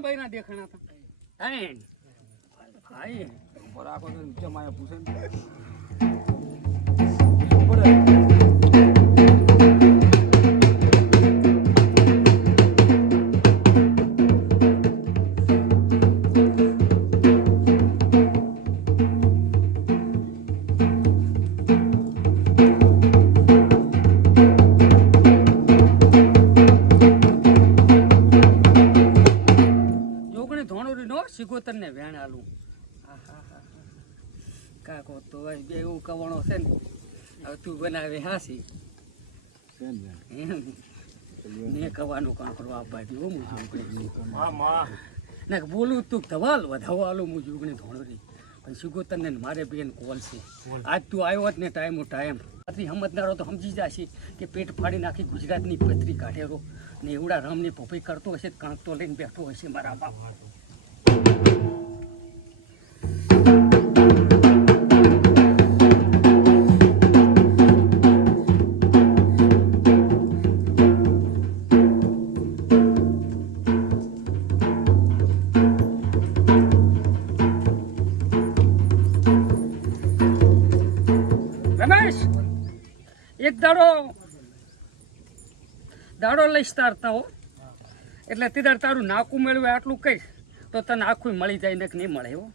કેટલા બૈરા દેખાણા હતા. ત્રણ હાય ઉપર આખો જમાયા પૂછે સિગોતર ને વેણ આલું. કાકો તો ભાઈ બે એવું કવાણો છે ને હવે તું બનાવે હાસી. ને એમ. ને કવાનું કાંકરો આપવા દઉં હું ના બોલું તું ધવાલ વધાવો આલું હું જોગણી ધોણરી. પણ સિગોતર ને મારે બેન કોલ છે. આજ તું આવ્યો જ ને ટાઈમ ટાઈમ. આથી સમજનારો તો સમજી જશે કે પેટ ફાડી નાખી ગુજરાતની પથરી કાઢેરો ને એવડા રમની પોપી કરતો હશે કાંક તો લઈને બેઠો હશે મારા બાપ. દાડો દાડો લઈશ તારતા હો. એટલે તીદાર તારું નાકું મેળવે આટલું કહીશ તો તને આખું મળી જાય ને કે નહીં મળે હો.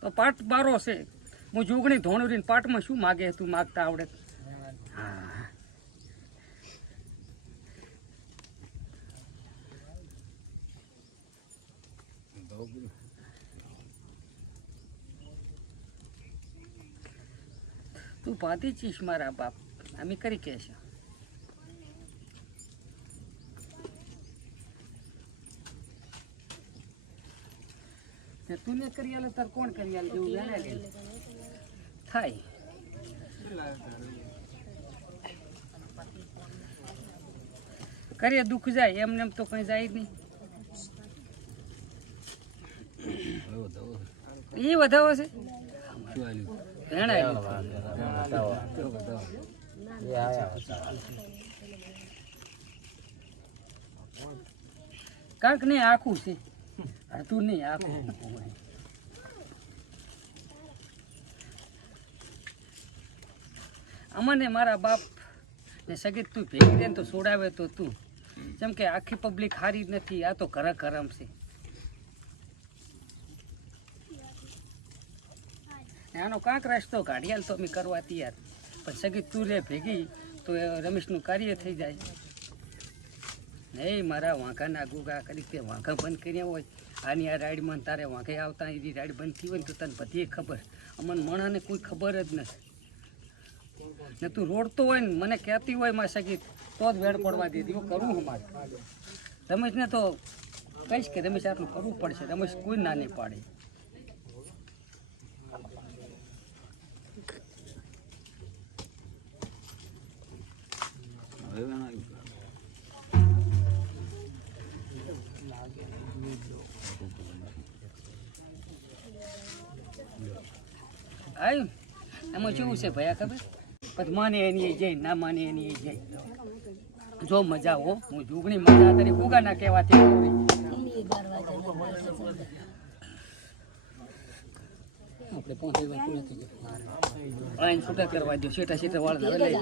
તો પાટ બારો છે. હું જોગણી ધોણુરીને પાટમાં શું માગે તું માગતા આવડે? હા. તું ભાતી ચીશ મારા બાપ. અમે કરી કહેશ ને તું ને કરી આલે તાર કોણ કરી આલે? એવું જાણે થાય. કરીએ દુઃખ જાય. એમને એમ તો કઈ જાય જ નહીં. એ વધાવો છે? કાંક નહીં, આખું છે. હતું નહીં, આખું. અમને મારા બાપ ને સગીત તું ભેગી દે તો છોડાવે તો તું. જેમ કે આખી પબ્લિક હારી નથી, આ તો ઘરે કરમ છે. આનો કાંક રસ્તો કાઢિયાલ તો અમે કરવા તૈયાર. પણ સગી તું રે ભેગી તો એ રમેશનું કાર્ય થઈ જાય. નહીં મારા વાંકાના ગુગા કરી તે વાંકા બંધ કર્યા હોય. આની આ રાઈડમાં તારે વાંકે આવતા એની રાઈડ બંધ થઈ હોય તો તને બધી ખબર. અમને મણાને કોઈ ખબર જ નથી. ને તું રોડતો હોય ને મને કહેતી હોયમાં સગી તો જ વેડ પડવા દીધી હું કરું હું મારે રમેશને તો કહીશ કે રમેશ આટલું કરવું પડશે. રમેશ કોઈ ના નહીં પાડે. આવ્યું. એમાં કેવું છે ભયા ખબર પછી માને એની જઈ ના માને એની જઈ જો મજા હો હું જુગણી મજા તરી કુગા ના કહેવાથી. આપણે પોતે ગયા છૂટા કરવા દો છેટા છેટા વાળ હવે લઈ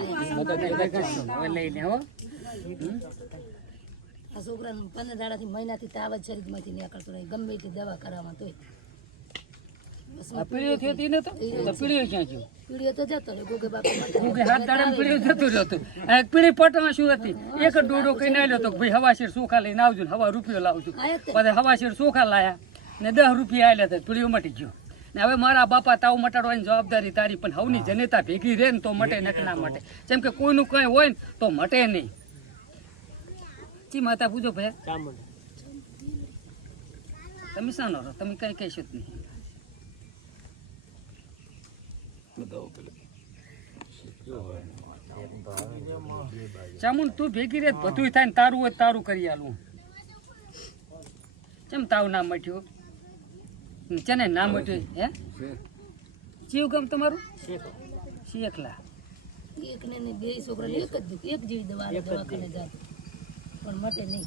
હવે લઈ લે હો? આ છોકરાને પંદર દાડાથી મહિનાથી તાવ જ શરીરમાંથી નીકળતો નહીં. ગમે તે દવા કરાવવા તોય. પીળીઓ થયો હતી ને તો તો પીળીઓ ક્યાં ગયો પીળીઓ તો જતો રહે ગોગે બાપા માટે. હાથ દાડા પીળીઓ જતું રહેતું આ પીળી પટમાં શું હતી? એક ડોડો કઈ ના તો ભાઈ હવાશીર ચોખા લઈને આવજો ને હવા રૂપિયો લાવજો. તે. પછી હવાશીર ચોખા લાયા ને દસ રૂપિયા આવેલા હતા પીળીઓ મટી ગયો. ને હવે મારા બાપા તાવ મટાડવાની જવાબદારી તારી પણ હવની જનતા ભેગી રહે ને તો મટે નક ના મટે. જેમ કે કોઈનું કઈ હોય ને તો મટે નહીં. ચી માતા પૂજો ભયા તમે શાનો રહો? તમે કઈ કહીશું જ નહીં. ચામુંડ તું ભેગી રે બધું થાય ને તારું હોય તારું કરી આલું. કેમ તાવ ના મટ્યો. ચને નામ હતું હે? જીવ ગમ તમારું? શેખલા એક ને બે છોકરા એક જ દુખ એક જેવી દવા દવાખાને જાય. પણ માટે નહીં.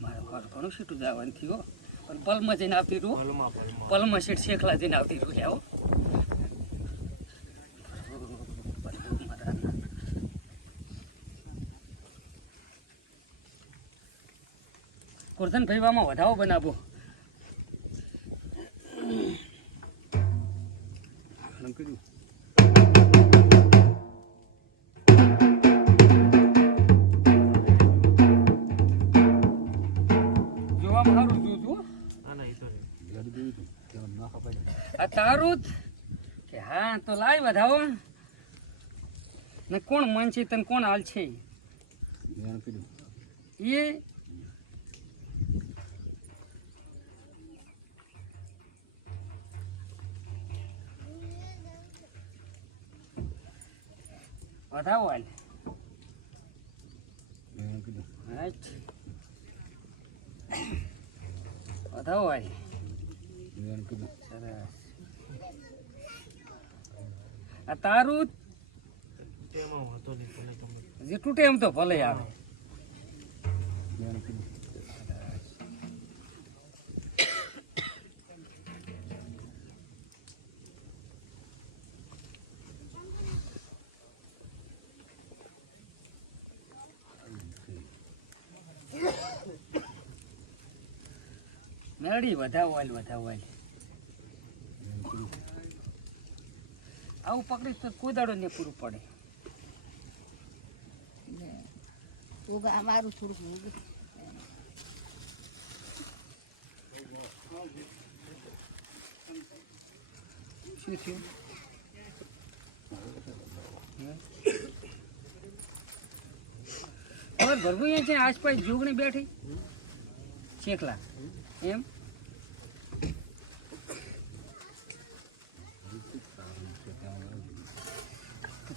મારે ઘર ઘણું સીટું જવાનું થયું પણ પલમાં જઈને આવતી રૂ પલમાં પલમાં. સીટ શેખલા જઈને આવતી રૂ જાઓ કુર્તન ભાઈવામાં વધાવો બનાવો. ખપાય આ તારું કે હા તો લાય વધાવો. ને કોણ મન છે તને કોણ હાલ છે એ વધાવો હાલ. વધાવો હાલ. સરસ. આ તારું જે તૂટે એમ તો ભલે આવે. મેળી વધાવો હાલ વધાવો કીધું આવું પકડીશ તો કોઈ દાડો ને પૂરું પડે. ઉગા અમારું થોડુંક ઉગા. શું થયું? એ છે આસપાસ જોગણી બેઠી. શેખલા એમ?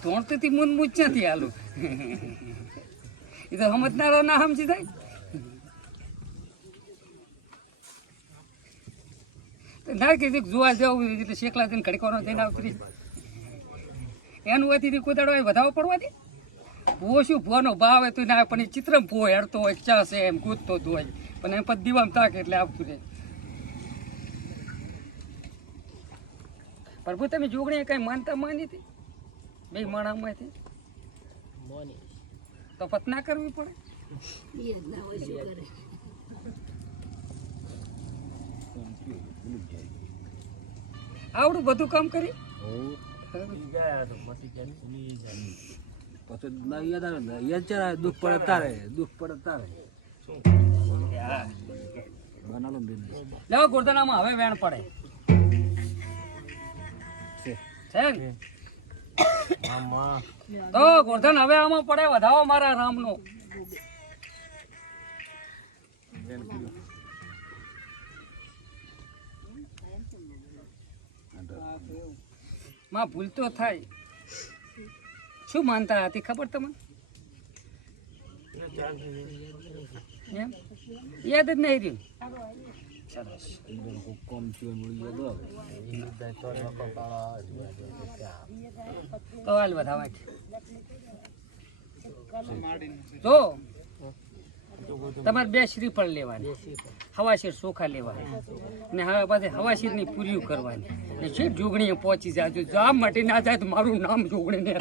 તોણતી મૂન મૂજ ક્યાંથી હાલું એ તો સમજનારો ના સમજી થાય ના કીધું જોવા જવું એટલે શેકલા જઈને ઘડકવાનો જઈને આવતી. એનું હતી કોઈ દાડો વધાવો પડવા દે ભૂવો શું? ભૂવાનો ભાવ હોય તો ના પણ એ ચિત્ર ભૂવો હેડતો હોય, ચાસે એમ કૂદતો જ હોય. પણ એમ પછી દીવામાં તાકે એટલે આવતું રહે. પ્રભુ, તમે જોગણી કઈ માનતા માની હતી? બે માણામાંથી તો પત ના કરવી પડે? એ ના હોય શું કરે આવડું બધું કામ કરી? દુઃખ પડે તારે દુઃખ પડતા દિન લેવો હવે વેણ પડે. છે. છે ને? તો ગોરધન, હવે આમાં પડે, વધાવો મારા રામનો. માં ભૂલ તો થાય. શું માનતા હતી, ખબર તમને? યાદ જ નહીં રહ્યું. સરસ કોમ છે મળી ગયો તો હાલ વધાવા તો તમારે બે શ્રીફળ લેવાની હવાશીર ચોખા લેવાના અને હવે પાછી હવાશીરની પૂરીઓ કરવાની. ને છે જોગણીએ પહોંચી જાજો જામ માટે ના જાય તો મારું નામ જોગણી ને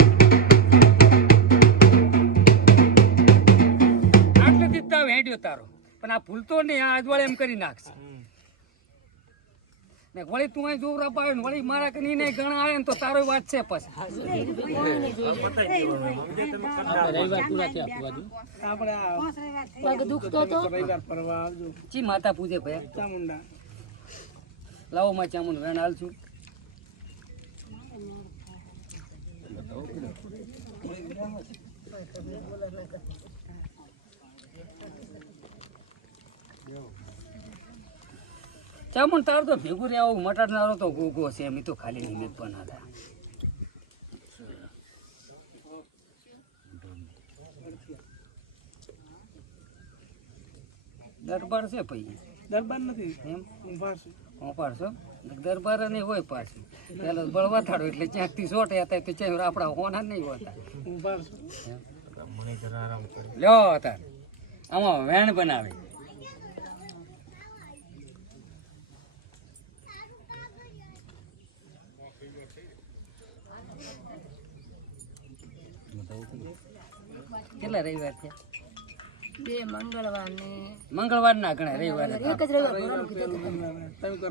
આટલે દીધા હેડ્યો તારો. પણ આ ભૂલતો નહીં, આ અજવાળે એમ કરી નાખશે. વળી તું અહીં જોવરા પાડે ને વળી મારા કે નહીં ગણા આવે ને તો તારો વાત છે પછી. ચી માતા પૂજે ભાઈ? ચામુંડા લાવો માં ચામુંડ, વેણ હાલ છું ચામુંડ તાર તો ભેગું આવું મટાડનારો તો ગોગો છે એમ તો ખાલી નિમિત્ત પણ હતા દરબાર છે ભાઈ? દરબાર નથી એમ? ઊંભા છે. દરબાર ને હોય પાછી. પેલો બળવા થાડો એટલે ક્યાંકથી સોટે હતા તો ચાહે આપણા હોના નહીં હોતા. લ્યો હતા આમાં વેણ બનાવે. કેટલા રવિવાર થયા? બે મંગળવાર ને મંગળવાર ના ગણાય રવિવાર એક જ રવિવાર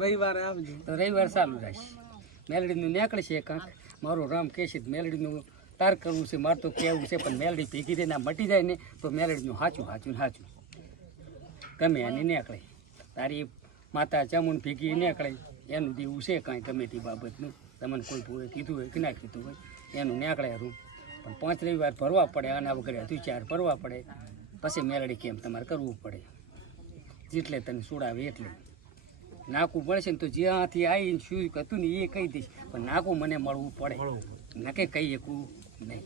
રવિવારે આવજો. તો રવિવાર ચાલુ રહેશે. મેલડીનું નીકળશે કાંક મારું રામ કહેશે મેલડીનું તાર કરવું છે મારે તો કહેવું છે પણ મેલડી ભેગી થઈને મટી જાય ને તો મેલડીનું સાચું સાચું ને સાચું ગમે એની નીકળે. તારી માતા ચામુન ભેગી નીકળે. એનું દેવું છે કાંઈ ગમે તે બાબતનું. તમને કોઈ ભૂએ કીધું હોય કે ના કીધું હોય એનું નીકળે રૂમ. પણ પાંચ રવિવાર ભરવા પડે આના વગર હજુ ચાર ભરવા પડે. પછી મેલડી કેમ્પ તમારે કરવું પડે. જેટલે તને સુડાવે એટલે. નાકું પડશે ને તો જ્યાંથી આવીને શું હતું ને એ કહી દઈશ. પણ નાકું મને મળવું પડે. નકે કહી શકું નહીં.